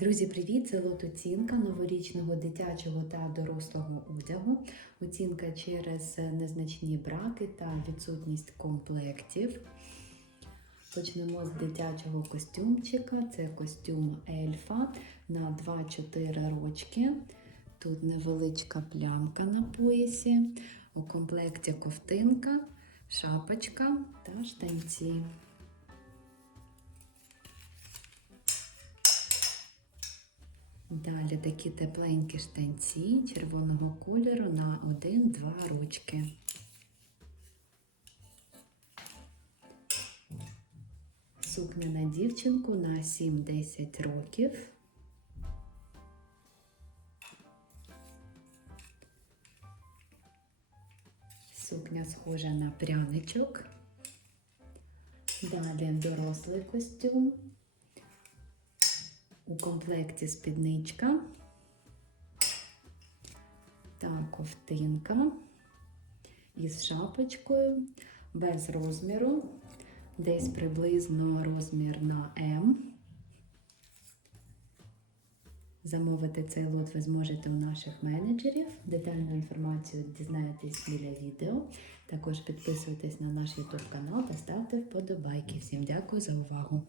Друзі, привіт! Це лот оцінка новорічного дитячого та дорослого одягу. Оцінка через незначні браки та відсутність комплектів. Почнемо з дитячого костюмчика. Це костюм ельфа на 2-4 рочки. Тут невеличка плямка на поясі. У комплекті ковтинка, шапочка та штанці. Далі такі тепленькі штанці червоного кольору на 1-2 ручки. Сукня на дівчинку на 7-10 років. Сукня схожа на пряничок. Далі дорослий костюм. Комплекті спідничка та ковтинка із шапочкою без розміру, десь приблизно розмір на М. Замовити цей лот ви зможете у наших менеджерів. Детальну інформацію дізнаєтесь біля відео. Також підписуйтесь на наш YouTube канал та ставте вподобайки. Всім дякую за увагу!